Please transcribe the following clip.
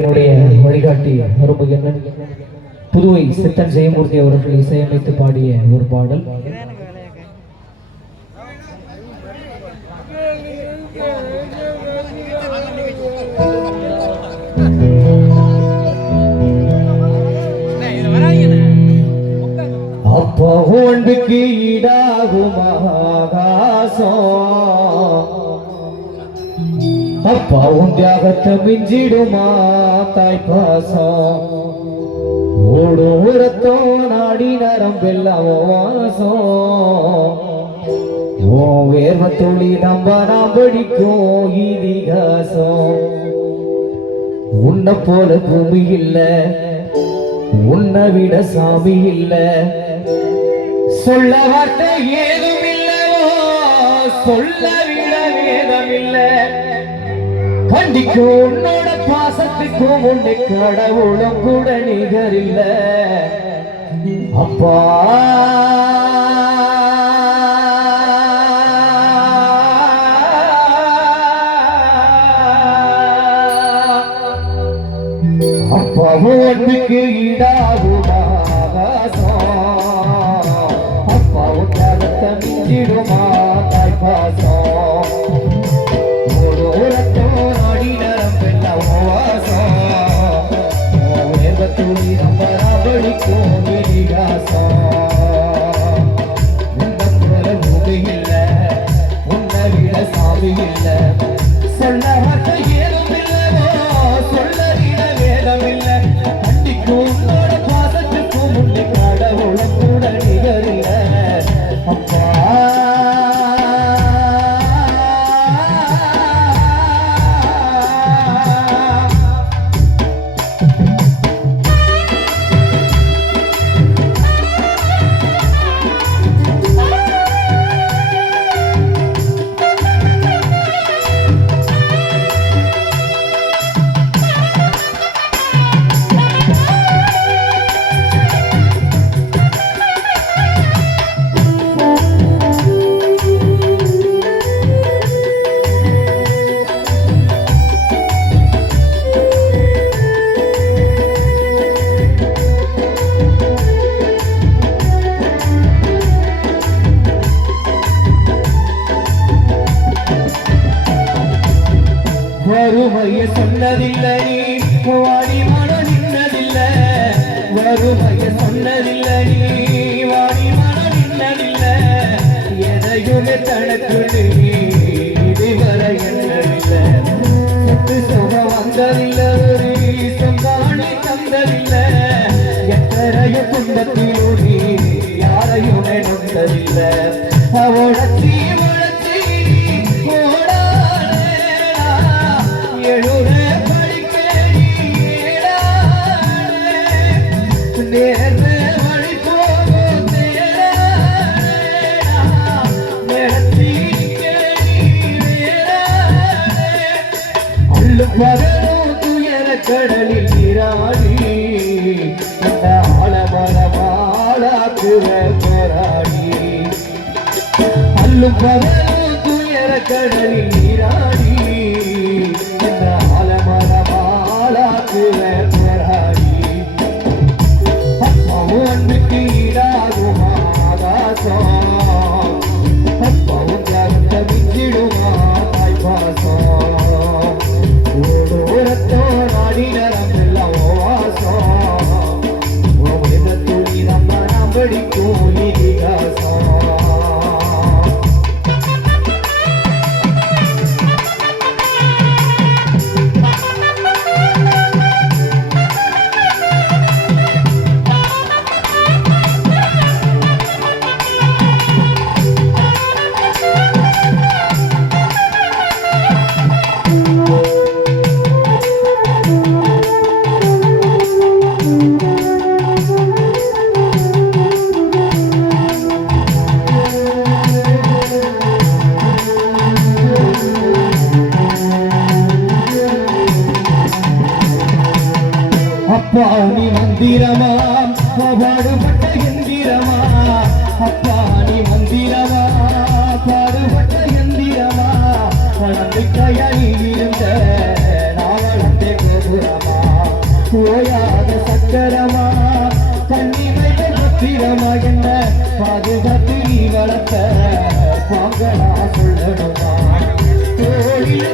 என்னுடைய வழிகாட்டி அருமையண்ணன் புதுவை சித்தன் ஜெயமூர்த்தி அவர்கள் இசையமைத்து பாடிய ஒரு பாடல். அப்போ ஒன்றுக்கு ஈடாகும் ஆகாசம், அப்பாவும் தியாகத்தை மிஞ்சிடுமா தாய்ப்பாசம், ஓடும் உரத்தோ நாடி நரம்பெல்லாம் வாசம், ஓ வேர்வ துளி நம்ப நாம் படிக்கும் இதிகாசம். உன்னை போல பூமி இல்ல, உன்னை விட சாமி இல்ல, சொல்ல வார்த்தை ஏதும் இல்லவோ, சொல்ல விட வேதம் இல்ல, கண்டிக்கும் உன்னோட பாசத்துக்கும் உன்னை கடவுளும் கூட நிகரில்ல. அப்பா அப்பாவும் அன்புக்கு ஈடாகும் ஆகாசம், அப்பாவும் தியாகத்தை மிஞ்சிடுமா தாய்ப்பாசம், வறுமைய சொன்னதில்லை வாடி மனம் நின்னதில்லை, வறுமைய சொன்னதில்லை வாடி மனம் நின்னதில்லை, எதையுமே தனக்கு இதுவரை என்னதில்லை, சொத்து சுகம் வந்ததில்லை, ஒரு சொந்தாணி தந்ததில்லை, எத்தனைய துன்பத்திலூடி யாரையுமே நொந்ததில்லை, அவளத்தி துயர கடலில் நீராடி ஆழமரமாளாக்குவ போராடி, அல்லும் பகலும் துயர கடலில் நீராடி ஆழமரமாளாக்குவ போராடி, அப்பாவும் அன்புக்கு ஈடாகும் ஆகாசம், அப்பாவும் தியாகத்தை மிஞ்சிடுமா தாய்ப்பாசம், அப்பா நீ மந்திரமா பாடுபட்ட எந்திரமா, அப்பா நீ மந்திரமா பாடுபட்ட எந்திரமா, வளர்ந்து கையில் இருந்த நான் வளர்ந்த கோபுரமா, ஓயாத சக்கரமா கண்ணிமைகள் பத்திரமா என்ன பாதுகாத்து நீ வளர்த்த பாங்களா சொல்லணுமா தோழில்